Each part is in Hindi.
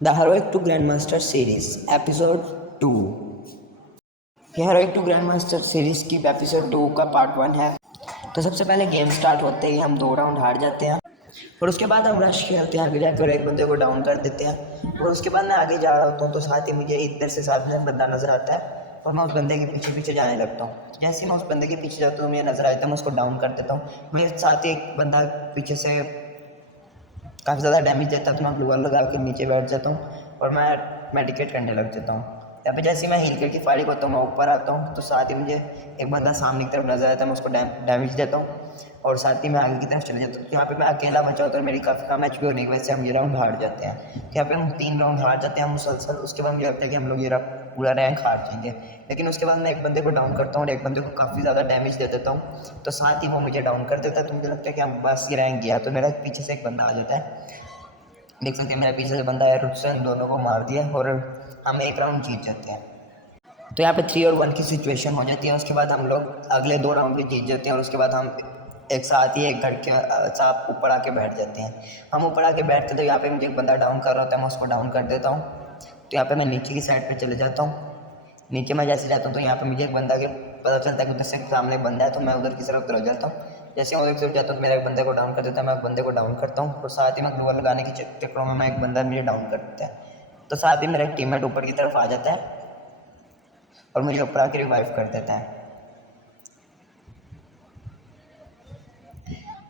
The heroic to grand master series episode 2। Heroic to grand master series की एपिसोड 2 का पार्ट 1 है। तो सबसे पहले गेम स्टार्ट होते ही हम 2 राउंड हार जाते हैं और उसके बाद हम रश खेलते हैं, आगे जाकर एक बंदे को डाउन कर देते हैं और उसके बाद मैं आगे जा रहा होता हूँ तो साथ ही मुझे इधर से साथ में बंदा नजर आता है और मैं उस बंदे के पीछे पीछे जाने लगता हूँ। जैसे ही मैं उस बंदे के पीछे जाता हूँ मुझे नजर आता है, मैं उसको डाउन कर देता हूँ। मेरे साथ ही एक बंदा पीछे से काफ़ी ज़्यादा डैमेज देता है तो मैं ग्लू वॉल लगा के नीचे बैठ जाता हूँ और मैं मेडिकेट करने लग जाता हूँ। यहाँ पे जैसे ही मैं हील करके फायरिंग होता हूँ मैं ऊपर आता हूँ तो साथ ही मुझे एक बंदा सामने की तरफ नजर आता है, मैं उसको डैमेज देता हूँ और साथ ही मैं आगे की तरफ चले जाता हूँ। यहाँ पे मैं अकेला बचा होता हूँ, मेरी काफ़ी कम एचपी होने की वजह से हम ये राउंड हार जाते हैं। तो यहाँ पे हम 3 राउंड हार जाते हैं मुसलसल। उसके बाद मुझे लगता है कि हम लोग ये पूरा रैंक हार जाएंगे, लेकिन उसके बाद मैं एक बंदे को डाउन करता हूँ और एक बंदे को काफ़ी ज़्यादा डैमेज दे देता हूँ तो साथ ही वो मुझे डाउन कर देता है। तो मुझे लगता है कि हम बस ये रैंक गया। तो मेरा पीछे से एक बंदा आ जाता है, देख सकते हैं मेरे पीछे से बंदा है, उससे हम दोनों को मार दिया और हम एक राउंड जीत जाते हैं। तो यहाँ पे 3 और 1 की सिचुएशन हो जाती है। उसके बाद हम लोग अगले 2 राउंड भी जीत जाते हैं और उसके बाद हम एक साथ ही एक घर के साथ ऊपर आके बैठ जाते हैं। हम ऊपर आके बैठते तो यहाँ पे मुझे एक बंदा डाउन कर रहा होता है, मैं उसको डाउन कर देता हूँ। तो यहाँ पे मैं नीचे की साइड पे चले जाता हूँ। नीचे मैं जैसे जाता हूँ तो यहाँ पे मुझे एक बंदा के पता चलता है कि उधर से सामने बंदा है, तो मैं उधर की तरफ चला जाता हूँ। जैसे मैं उधर की तरफ जाता हूँ तो मेरा एक बंदे को डाउन कर देता है, मैं एक बंदे को डाउन करता हूँ और साथ ही मैं ग्लू वॉल लगाने के चक्करों में मैं एक बंदा मुझे डाउन कर देता है। तो साथ ही मेरा एक टीममेट ऊपर की तरफ आ जाता है और मुझे ऊपर आके रिवाइव कर देता है।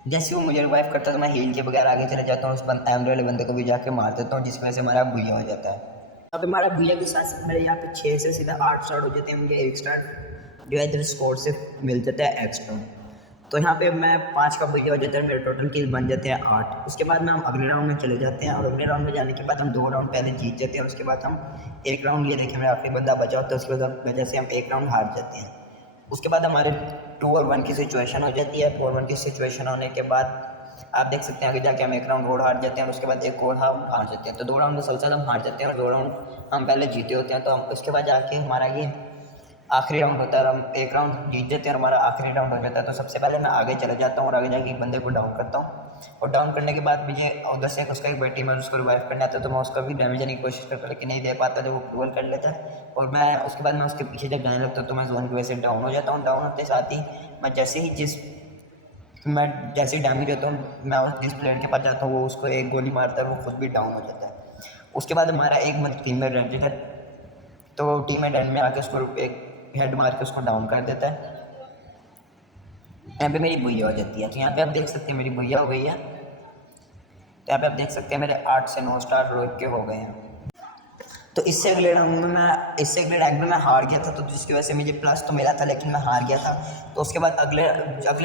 जैसे वो मुझे रिवाइव करता है तो मैं हील के बगैर आगे चले जाता हूँ, उस एमरे वाले बंदे को भी जाके मार देता हूँ, जिसकी वजह से हमारा भूया हो जाता है। अब हमारा भूया के साथ साथ मेरे यहाँ पे 6 से सीधा 8 स्टार हो जाते हैं। मुझे 1 स्टार जो है इधर स्कोर से मिल जाता है एक्स्ट्रा। तो यहाँ पे मैं 5 का भूया हो जाता है, मेरे टोटल किल बन जाते हैं 8। उसके बाद में हम अगले राउंड में चले जाते हैं और अगले राउंड में जाने के बाद हम 2 राउंड पहले जीत जाते हैं और उसके बाद हम एक राउंड, ये देखिए मेरा आखिरी बंदा बचा होता है, उसके बाद वजह से हम एक राउंड हार जाते हैं। उसके बाद हमारे 2 और 1 की सिचुएशन हो जाती है। 2 और 1 की सिचुएशन होने के बाद आप देख सकते हैं आगे जाके हम एक राउंड और हार जाते हैं और उसके बाद एक और हम हार जाते हैं। तो 2 राउंड मुसलसल हम हार जाते हैं और 2 राउंड हम पहले जीते होते हैं। तो हम उसके बाद जाके हमारा ये आखिरी राउंड होता है और हम एक राउंड जीत जाते हैं और हमारा आखिरी राउंड हो जाता है। तो सबसे पहले मैं आगे चला जाता हूँ और आगे जाके एक बंदे को डाउन करता हूँ और डाउन करने के बाद मुझे उधर से उसका एक बेटी में उसको रिवाइव करना आता है, तो मैं उसका भी डैमेज देने की कोशिश करता हूँ लेकिन नहीं दे पाता, जब वो क्रूअल कर लेता है और मैं उसके बाद मैं उसके पीछे जब जाने लगता हूँ तो मैं जोन की वजह से डाउन हो जाता हूँ। डाउन होते साथ ही मैं जैसे ही डैमेज होता हूँ मैं जिस प्लेयर के पास जाता हूँ वो उसको एक गोली मारता है, वो खुद भी डाउन हो जाता है। उसके बाद हमारा एक टीम में रह जाता है तो टीम में एंड में आके उसको एक हेड मार के उसको डाउन कर देता है। यहाँ पे मेरी भुइया हो जाती है। तो यहाँ पे आप देख सकते हैं मेरी भुइया हो गई है। तो यहाँ पे आप देख सकते हैं मेरे 8 से 9 स्टार रोक के हो गए हैं। तो इससे अगले रैंक में मैं हार गया था, तो जिसकी वजह से मुझे प्लस तो मिला था लेकिन मैं हार गया था। तो उसके बाद अगले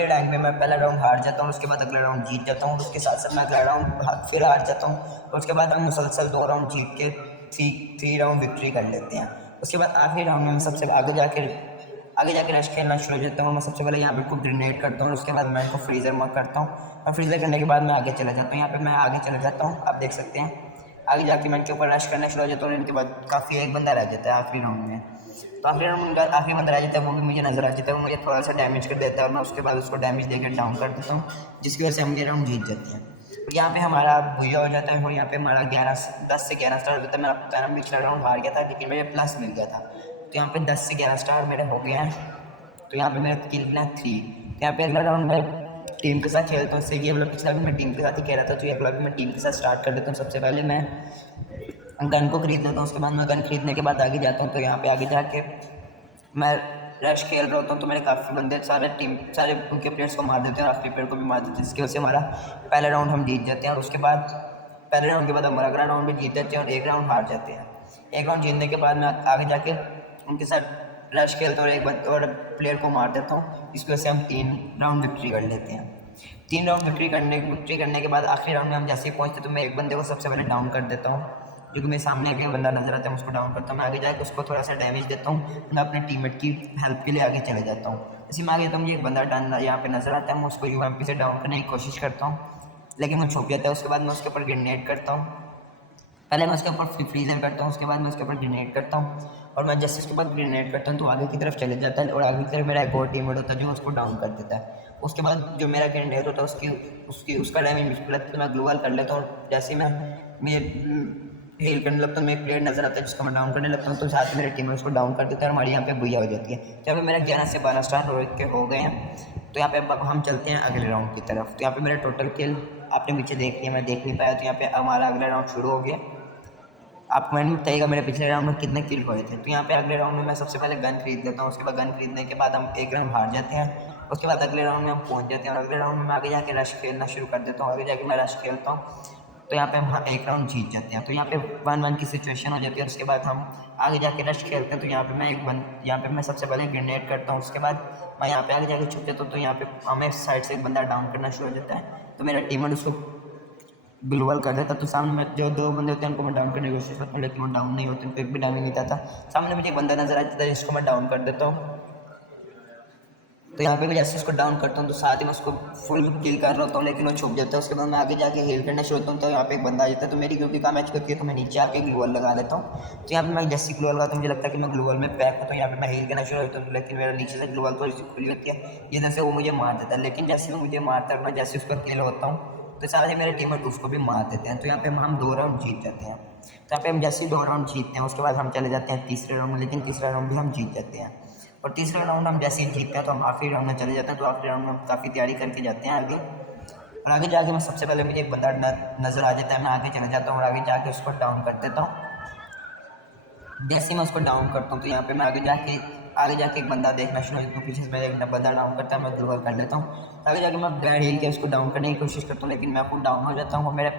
रैंक में मैं पहला राउंड हार जाता हूँ, उसके बाद अगले राउंड जीत जाता हूँ, उसके साथ साथ मैं अगला राउंड फिर हार जाता हूँ और उसके बाद हम मुसलसल 2 राउंड जीत के 3 राउंड विक्ट्री कर लेते हैं। उसके बाद आखिरी राउंड में मैं सबसे आगे जाके रश खेलना शुरू हो जाता हूँ। मैं सबसे पहले यहाँ पे को ग्रेनेड करता हूँ, उसके बाद मैं इनको फ्रीज़र में करता हूँ और फ्रीज़र करने के बाद मैं आगे चला जाता हूँ। यहाँ पे मैं आगे चला जाता हूँ, आप देख सकते हैं आगे जाके मैं इनके ऊपर रश करना शुरू हो जाता हूँ और इनके बाद काफ़ी एक बंदा रह जाता है आखिरी राउंड में। तो आखिरी राउंड में आखिरी बंदा रह जाता है, वो भी मुझे नजर आ जाता है, वो मुझे थोड़ा सा डैमेज कर देता है और मैं उसके बाद उसको डैमेज देकर डाउन कर देता हूँ, जिसकी वजह से हम ये राउंड जीत जाते हैं। और यहाँ पे हमारा भूया हो जाता है और यहाँ पे हमारा 10 से 11 स्टार हो जाता है। मैं आपको कह रहा हूँ पिछला राउंड हार गया था लेकिन मुझे प्लस मिल गया था, तो यहाँ पे 10 से 11 स्टार मेरे हो गए हैं। तो यहाँ पे मेरा किल मिला 3। यहाँ पे अगला राउंड मैं टीम के साथ खेलता हूँ, इससे कि मतलब पिछला भी मैं टीम के साथ ही खेल रहा था, तो अगला भी मैं टीम के साथ स्टार्ट कर देता हूँ। सबसे पहले मैं गन को खरीद लेता हूँ, उसके बाद मैं गन खरीदने के बाद आगे जाता हूँ। तो यहाँ पे आगे जाके मैं रश खेल रहा होता हूँ तो मेरे काफ़ी बंदे सारे उनके प्लेयर्स को मार देते हैं और आखिरी प्लेयर को भी मार देते हैं, जिसकी वजह से हमारा पहला राउंड हम जीत जाते हैं। और उसके बाद पहले राउंड के बाद हमारा अगला राउंड भी जीत जाते हैं और एक राउंड हार जाते हैं। एक राउंड जीतने के बाद मैं आगे जाके उनके साथ रश खेलता हूँ और एक और प्लेयर को मार देता हूँ, जिसकी वजह से हम 3 राउंड विक्ट्री कर लेते हैं। 3 राउंड विक्ट्री करने के बाद आखिरी राउंड में हम जैसे ही पहुँचते तो मैं एक बंदे को सबसे पहले डाउन कर देता हूँ, जो कि मेरे सामने आगे बंदा नजर आता है, उसको डाउन करता हूँ। मैं आगे जाकर उसको थोड़ा सा डैमेज देता हूँ, मैं अपने टीममेट की हेल्प के लिए आगे चले जाता हूँ। इसी में आगे तो मुझे एक बंदा यहाँ पे नजर आता है, मैं उसको यूएमपी से डाउन करने की कोशिश करता हूँ लेकिन वो छुप जाता है। उसके बाद मैं उसके ऊपर ग्रेनेड करता हूँ, पहले मैं उसके ऊपर फ्रीजर करता हूँ, उसके बाद मैं उसके ऊपर ग्रेनेड करता हूँ और मैं जैसे उसके बाद ग्रेनेड करता हूँ तो आगे की तरफ चले जाता है और आगे की तरफ मेरा एक और टीममेट होता है जो उसको डाउन कर देता है। उसके बाद जो मेरा ग्रेनेड होता है उसका डैमेज लगता है तो मैं ग्लू वॉल कर लेता हूँ। जैसे ही मैं हील करने लगता हूँ, मेरे प्लेयर नजर आता है जिसको मैं डाउन करने लगता हूँ, तो साथ में मेरे टीम उसको डाउन कर देते हैं और हमारी यहाँ पे बुया हो जाती है। तो यहाँ पे मेरा 11 से 12 स्टार हो गए हैं। तो यहाँ पे अब हम चलते हैं अगले राउंड की तरफ। तो यहाँ पे मेरा टोटल किल आपने पीछे देख लिया, मैं देख नहीं पाया। तो यहाँ पे हमारा अगला राउंड शुरू हो गया। आप कमेंट में बताइएगा मेरे पिछले राउंड में कितने किल हुए थे। तो यहाँ पे अगले राउंड में मैं सबसे पहले गन खरीद लेता हूँ, उसके बाद गन खरीदने के बाद हम एक राउंड हार जाते हैं। उसके बाद अगले राउंड में हम पहुँच जाते हैं और अगले राउंड में मैं आगे जाके रश खेलना शुरू कर देता हूँ। आगे जाके मैं रश खेलता हूँ, तो यहाँ पे हम एक राउंड जीत जाते हैं। तो यहाँ पे 1-1 की सिचुएशन हो जाती है। उसके बाद हम आगे जाके रश खेलते हैं। तो यहाँ पे यहाँ पे मैं सबसे पहले ग्रेनेड करता हूँ, उसके बाद मैं यहाँ पे आगे जाके छुप जाता हूँ। तो यहाँ पे हमें साइड से एक बंदा डाउन करना शुरू हो जाता है, तो मेरा टीममेट उसको ग्लोबल कर देता। तो सामने में जो 2 बंदे होते हैं उनको मैं डाउन करने की कोशिश करता हूँ, लेकिन वो डाउन नहीं होते, उनको एक भी डाउन नहीं देता। सामने मुझे एक बंदा नजर आ जाता है जिसको मैं डाउन कर देता हूँ। तो यहाँ पे मैं जैसे उसको डाउन करता हूँ तो साथ ही मैं उसको फुल किल कर रहा होता हूँ, लेकिन वो छुप जाता है। उसके बाद मैं आगे जाके हील करना शुरू होता हूँ, तो यहाँ पे एक बंदा आ जाता है। तो मेरी क्योंकि काम मैच करती है, तो मैं नीचे आके ग्लोबल लगा लेता हूँ। तो यहाँ पे मैं जैसे ग्लोबल लगाता हूँ, मुझे लगता है कि मैं ग्लोबल में पैक हूँ, तो यहाँ पे मैं हील करना शुरू होता हूँ, लेकिन मेरा नीचे से ग्लोबल थोड़ी सी खुली होती है, इधर से वो मुझे मार देता है। लेकिन जैसे वो मुझे मारता है, मैं जैसे उसका किल होता हूँ, तो सारे मेरे टीममेट उसको भी मार देते हैं। तो यहाँ पे हम 2 राउंड जीत जाते हैं। तो यहाँ पे हम जैसे ही 2 राउंड जीतते हैं, उसके बाद हम चले जाते हैं तीसरे राउंड में, लेकिन तीसरा राउंड भी हम जीत जाते हैं। और तीसरा राउंड हम जैसे ही जीतते हैं तो हम आखिरी राउंड में चले जाते हैं। तो आखिरी राउंड में हम काफ़ी तैयारी करके जाते हैं आगे, और आगे जाके मैं सबसे पहले मुझे एक बंदा नज़र आ जाता है, मैं आगे चले जाता हूँ और आगे जाके उसको डाउन कर देता हूँ। जैसे ही मैं उसको डाउन करता हूँ, तो यहाँ पे मैं आगे जाके एक बंदा देखना शुरू हो जाता हूँ, पीछे से मेरा एक बंदा डाउन करता है, मैं ग्लोबल कर लेता हूँ। आगे जाके मैं ग्रैंड हील के उसको डाउन करने की कोशिश करता हूँ, लेकिन मैं खुद डाउन हो जाता हूँ। मेरा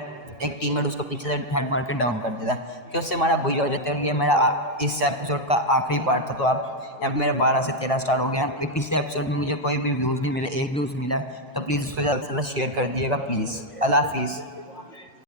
एक टीममेट उसको पीछे से हेड मार के डाउन कर देता है, कि उससे हमारा बुरी हो जाता है। और ये मेरा इस एपिसोड का आखिरी पार्ट था। तो आप यहाँ पे मेरे 12 से 13 स्टार हो गया। पिछले एपिसोड में मुझे कोई भी व्यूज़ नहीं मिले, 1 व्यूज़ मिला, तो प्लीज़ उसको ज़्यादा से ज़्यादा शेयर कर दिएगा प्लीज़। अल्लाह हाफिज़।